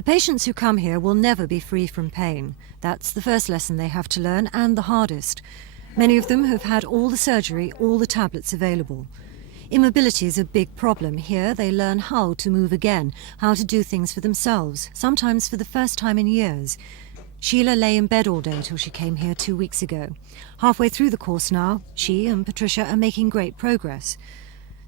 The patients who come here will never be free from pain. That's the first lesson they have to learn, and the hardest. Many of them have had all the surgery, all the tablets available. Immobility is a big problem. Here they learn how to move again, how to do things for themselves, sometimes for the first time in years. Sheila lay in bed all day till she came here 2 weeks ago. Halfway through the course now, she and Patricia are making great progress.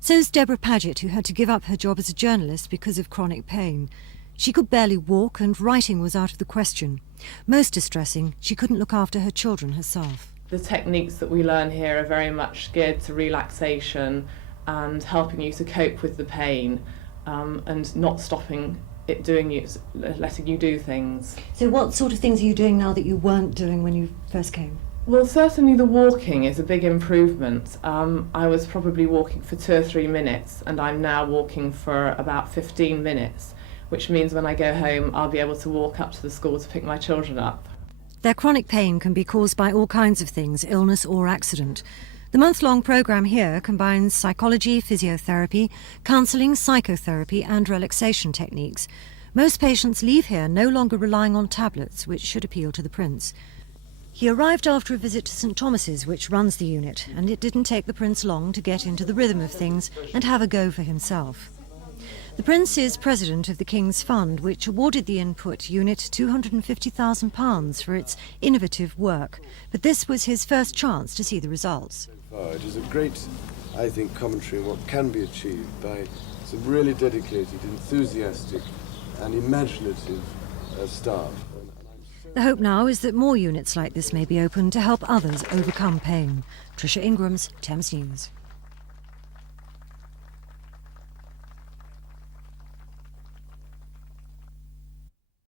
So's Deborah Paget, who had to give up her job as a journalist because of chronic pain. She could barely walk, and writing was out of the question. Most distressing, she couldn't look after her children herself. The techniques that we learn here are very much geared to relaxation and helping you to cope with the pain, and not stopping it letting you do things. So what sort of things are you doing now that you weren't doing when you first came? Well, certainly the walking is a big improvement. I was probably walking for 2 or 3 minutes, and I'm now walking for about 15 minutes, which means when I go home I'll be able to walk up to the school to pick my children up. Their chronic pain can be caused by all kinds of things, illness or accident. The month-long programme here combines psychology, physiotherapy, counselling, psychotherapy and relaxation techniques. Most patients leave here no longer relying on tablets, which should appeal to the Prince. He arrived after a visit to St Thomas's, which runs the unit, and it didn't take the Prince long to get into the rhythm of things and have a go for himself. The Prince is president of the King's Fund, which awarded the Input unit £250,000 for its innovative work. But this was his first chance to see the results. It is a great, I think, commentary on what can be achieved by some really dedicated, enthusiastic and imaginative staff. The hope now is that more units like this may be opened to help others overcome pain. Tricia Ingrams, Thames News.